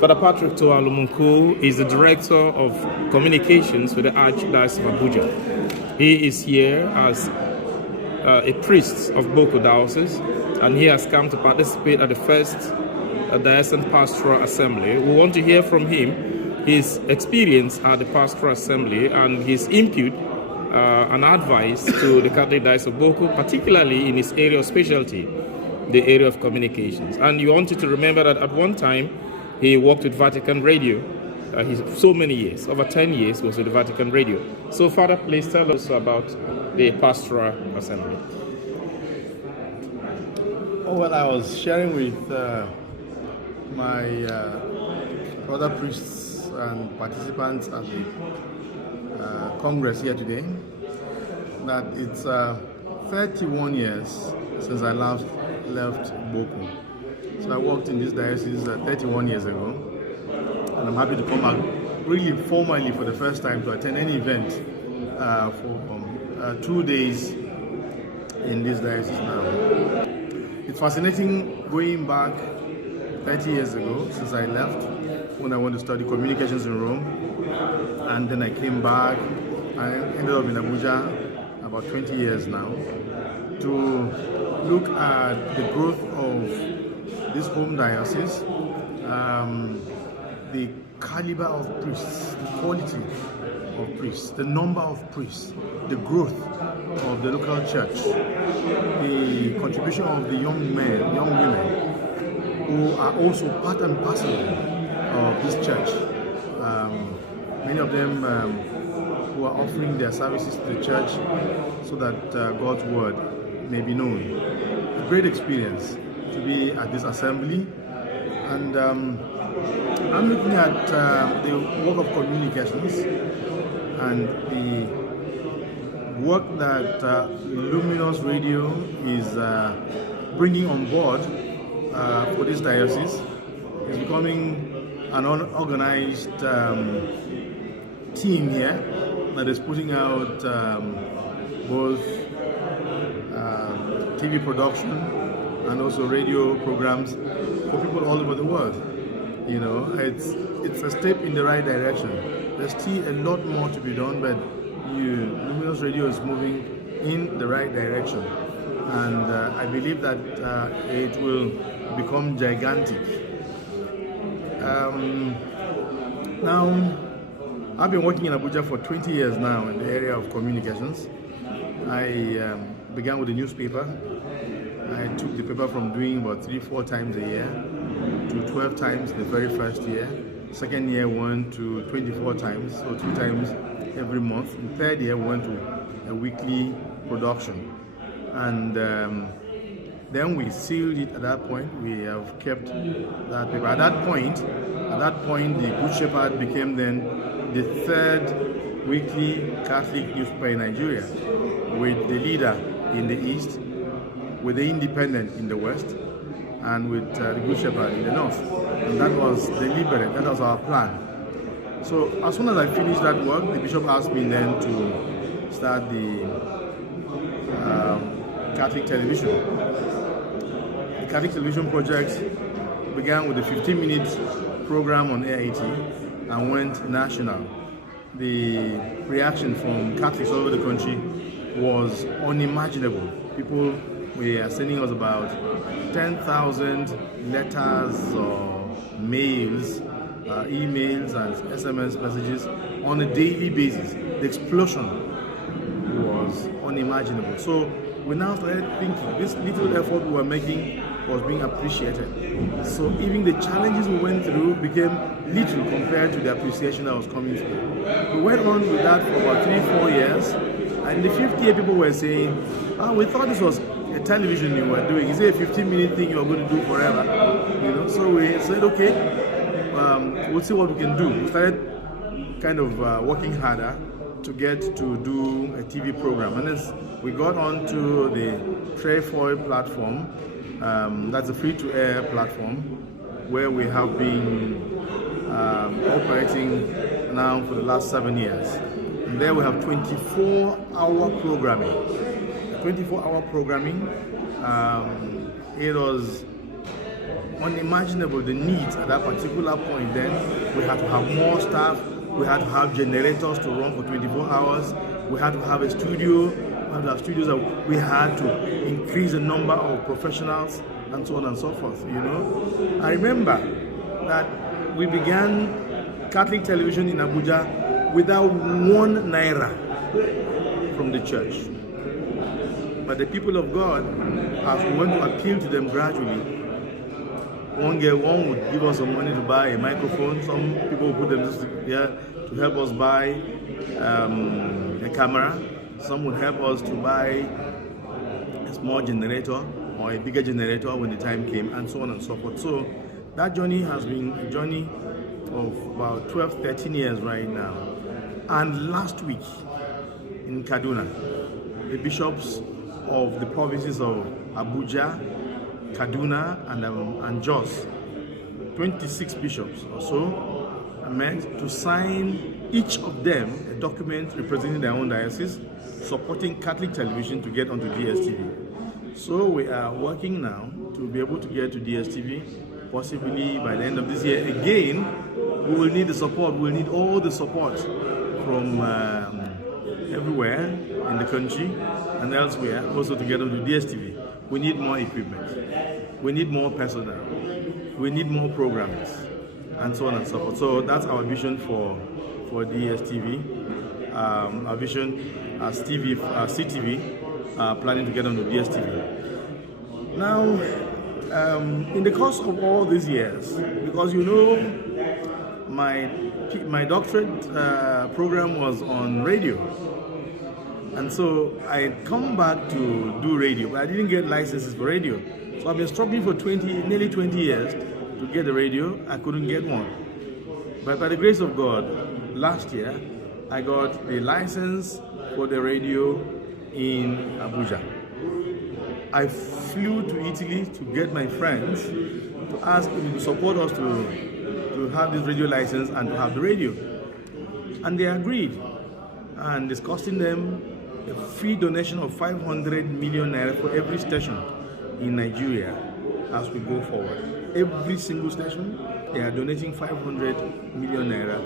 Father Patrick Toalumunku is the Director of Communications for the Archdiocese of Abuja. He is here as a priest of Gboko Diocese, and he has come to participate at the first Diocesan Pastoral Assembly. We want to hear from him, his experience at the Pastoral Assembly and his input and advice to the Catholic Diocese of Gboko, particularly in his area of specialty, the area of communications. And you wanted to remember that at one time, he worked with Vatican Radio. So many years, over 10 years, was with the Vatican Radio. So, Father, please tell us about the Pastoral Assembly. Oh, well, I was sharing with my brother priests and participants at the Congress here today that it's 31 years since I last left Gboko. So I worked in this diocese 31 years ago, and I'm happy to come back really formally for the first time to attend any event for 2 days in this diocese now. It's fascinating going back 30 years ago since I left when I went to study communications in Rome, and then I came back. I ended up in Abuja about 20 years now to look at the growth of this home diocese, the caliber of priests, the quality of priests, the number of priests, the growth of the local church, the contribution of the young men, young women who are also part and parcel of this church. Many of them who are offering their services to the church so that God's word may be known. A great experience to be at this assembly, and I'm looking at the work of communications and the work that Luminous Radio is bringing on board for this diocese. It's becoming an organized team here that is putting out both TV production and also radio programs for people all over the world. You know, it's a step in the right direction. There's still a lot more to be done, but Luminous Radio is moving in the right direction, and I believe that it will become gigantic. Now, I've been working in Abuja for 20 years now in the area of communications. I began with the newspaper. I took the paper from doing about 3-4 times a year to 12 times the very first year. Second year went to 24 times, so 2 times every month. The third year went to a weekly production. And then we sealed it at that point. We have kept that paper. At that point, the Good Shepherd became then the third weekly Catholic newspaper in Nigeria, with the leader in the east, with the Independent in the west, and with the Good Shepherd in the north. And that was deliberate, that was our plan. So as soon as I finished that work, the bishop asked me then to start the Catholic television. The Catholic television project began with a 15-minute program on AIT and went national. The reaction from Catholics all over the country was unimaginable. People were sending us about 10,000 letters or mails, emails and SMS messages on a daily basis. The explosion was unimaginable. So we now started thinking this little effort we were making was being appreciated. So even the challenges we went through became little compared to the appreciation that was coming through. We went on with that for about 3-4 years, and the 5th year people were saying, we thought this was a television you were doing. Is it a 15-minute thing you're going to do forever? You know, so we said, okay, we'll see what we can do. We started kind of working harder to get to do a TV program, and as we got onto the Trefoil platform, that's a free-to-air platform where we have been operating now for the last 7 years. And there we have 24-hour programming. 24-hour programming. It was unimaginable, the needs at that particular point. Then we had to have more staff, we had to have generators to run for 24 hours, we had to have a studio, we had to have studios, we had to increase the number of professionals and so on and so forth, I remember that we began Catholic television in Abuja without 1 naira from the church. But the people of God, as we went to appeal to them gradually, one would give us some money to buy a microphone, some people would put them there to help us buy a camera, some would help us to buy a small generator or a bigger generator when the time came, and so on and so forth. So that journey has been a journey of about 12, 13 years right now. And last week in Kaduna, the bishops of the provinces of Abuja, Kaduna, and Jos, 26 bishops or so, are meant to sign, each of them, a document representing their own diocese, supporting Catholic television to get onto DSTV. So we are working now to be able to get to DSTV, possibly by the end of this year. Again, we will need the support. We will need all the support from everywhere in the country and elsewhere, also to get onto DSTV. We need more equipment. We need more personnel. We need more programs, and so on and so forth. So that's our vision for DSTV. Our vision as CTV, planning to get onto DSTV. Now, in the course of all these years, because my doctorate program was on radio, and so I had come back to do radio, but I didn't get licenses for radio. So I've been struggling for nearly 20 years to get a radio. I couldn't get one. But by the grace of God, last year, I got the license for the radio in Abuja. I flew to Italy to get my friends to ask them to support us to have this radio license and to have the radio. And they agreed. And it's costing them a free donation of 500 million naira for every station in Nigeria as we go forward. Every single station, they are donating 500 million naira,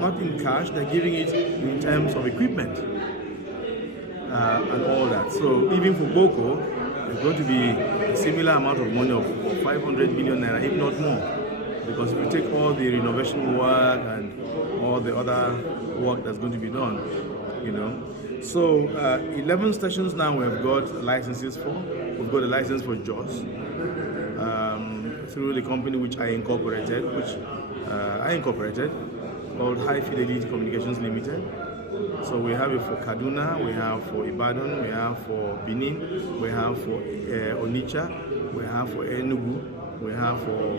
not in cash, they're giving it in terms of equipment and all that. So even for Gboko, it's going to be a similar amount of money of 500 million naira, if not more. Because if you take all the renovation work and all the other work that's going to be done, So 11 stations now we've got licenses for. We've got a license for Jos through the company which I incorporated, called High Fidelity Communications Limited. So we have it for Kaduna, we have for Ibadan, we have for Benin, we have for Onitsha, we have for Enugu, we have for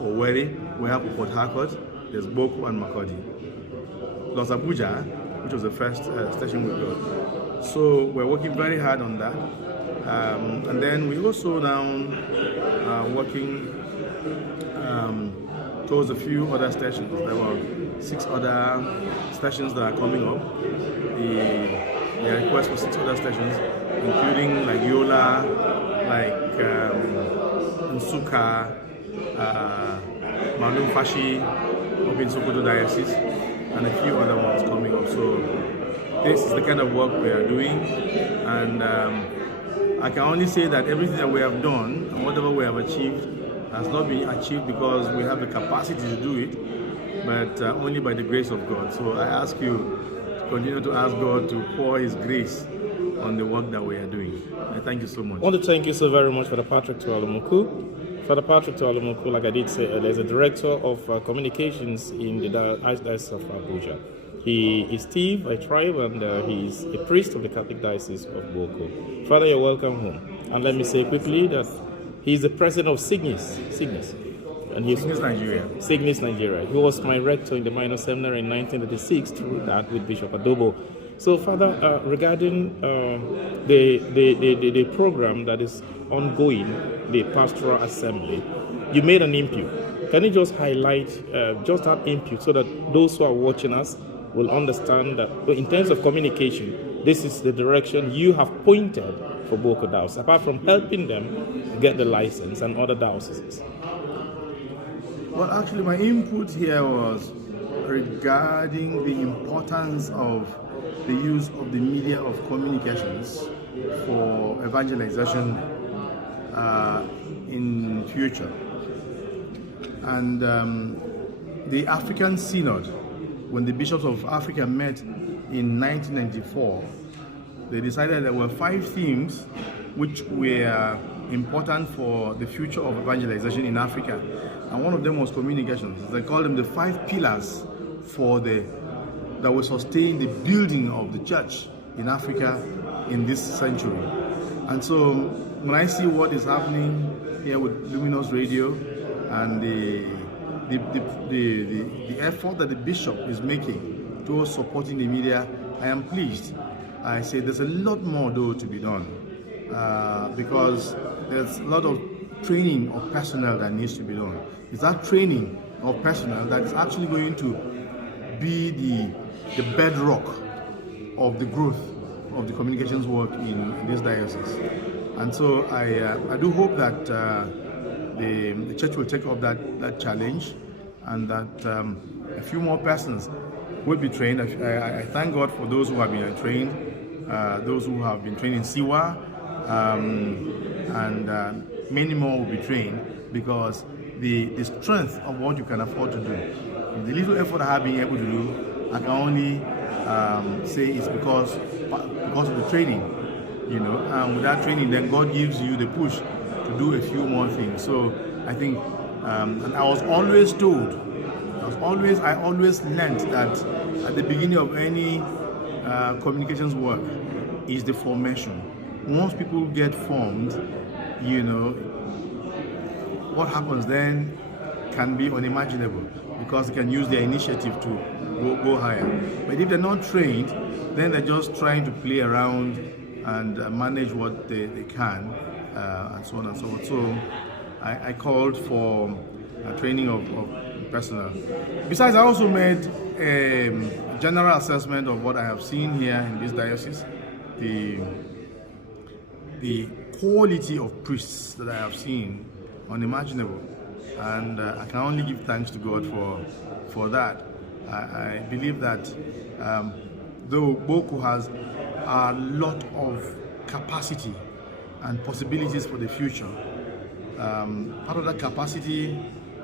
Owerri, we have for Port Harcourt, there's Gboko and Makurdi. Plus Abuja, which was the first station we got. So we're working very hard on that. And then we also now working towards a few other stations. There were 6 other stations that are coming up. The request for 6 other stations, including like Yola, like Nsukka, Malum Fashi, up in Sokoto Diocese, and a few other ones coming up. So this is the kind of work we are doing, and I can only say that everything that we have done and whatever we have achieved has not been achieved because we have the capacity to do it, but only by the grace of God. So I ask you to continue to ask God to pour His grace on the work that we are doing. I thank you so much. I want to thank you so very much, Father Patrick Tualomuku. Father Patrick Tualomuku, like I did say, there's a director of communications in the Archdiocese of Abuja. He is Steve, a tribe, and he is a priest of the Catholic Diocese of Gboko. Father, you're welcome home. And let me say quickly that he is the president of Cygnus. And he's Cygnus Nigeria. Cygnus Nigeria. He was my rector in the minor seminary in 1986, through that with Bishop Adobo. So, Father, regarding the program that is ongoing, the Pastoral Assembly, you made an input. Can you just highlight just that input so that those who are watching us will understand that in terms of communication, this is the direction you have pointed for Gboko Diocese, apart from helping them get the license and other dioceses? Well, actually, my input here was regarding the importance of the use of the media of communications for evangelization in future. And the African Synod, when the bishops of Africa met in 1994, they decided there were 5 themes which were important for the future of evangelization in Africa. And one of them was communications. They called them the 5 pillars that will sustain the building of the church in Africa in this century. And so when I see what is happening here with Luminous Radio and the effort that the bishop is making towards supporting the media, I am pleased. I say there's a lot more though to be done because there's a lot of training of personnel that needs to be done. It's that training of personnel that is actually going to be the bedrock of the growth of the communications work in this diocese. And so I do hope that the church will take up that challenge, and that a few more persons will be trained. I thank God for those who have been trained, those who have been trained in Siwa, and many more will be trained, because the strength of what you can afford to do, the little effort I have been able to do, I can only say it's because of the training, and with that training, then God gives you the push to do a few more things. So I think, and I was always told, I always learned that at the beginning of any communications work is the formation. Once people get formed, what happens then can be unimaginable, because they can use their initiative to go higher. But if they're not trained, then they're just trying to play around and manage what they can, and so on and so forth. So I called for training of personnel. Besides, I also made a general assessment of what I have seen here in this diocese, the quality of priests that I have seen, unimaginable, and I can only give thanks to God for that. I believe that though Gboko has a lot of capacity and possibilities for the future, part of that capacity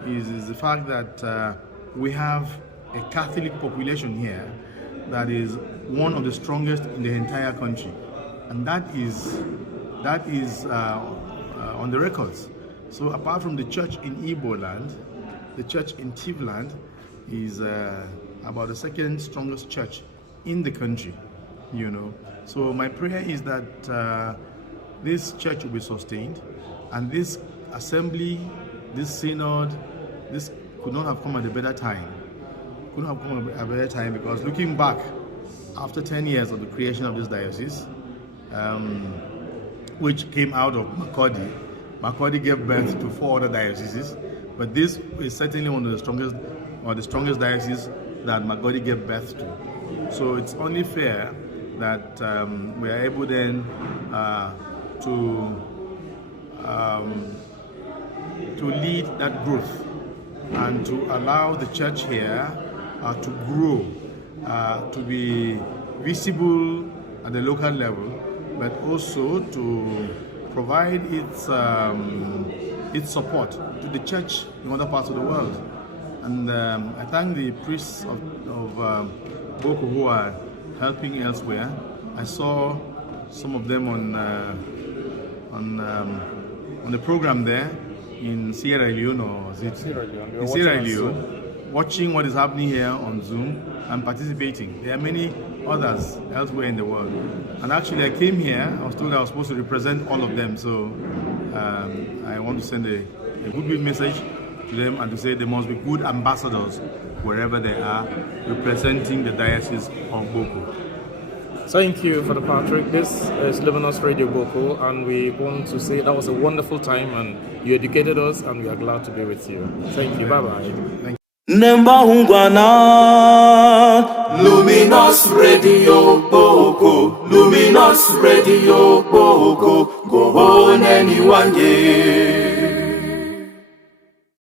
is the fact that we have a Catholic population here that is one of the strongest in the entire country, and that is on the records. So apart from the church in Igbo land, the church in Tiv land is about the second strongest church in the country, So my prayer is that this church will be sustained, and this assembly, this synod, this could not have come at a better time. Couldn't have come at a better time, because looking back, after 10 years of the creation of this diocese, which came out of Makurdi gave birth to 4 other dioceses, but this is certainly one of the strongest dioceses that Makurdi gave birth to. So it's only fair that we are able then to lead that growth and to allow the church here to grow, to be visible at the local level, but also to provide its support to the church in other parts of the world. And I thank the priests of Gboko who are helping elsewhere. I saw some of them on the program there in Sierra Leone, or is it Sierra Leone, watching what is happening here on Zoom and participating. There are many others elsewhere in the world. And actually, I came here, I was told I was supposed to represent all of them, so I want to send a goodwill message to them and to say they must be good ambassadors wherever they are, representing the Diocese of Gboko. Thank you, Father Patrick. This is Luminous Radio Gboko, and we want to say that was a wonderful time, and you educated us, and we are glad to be with you. Thank you. Bye-bye. Nemba Hungwana Luminous Radio Gboko, Luminous Radio Gboko, go on anyone, yeah.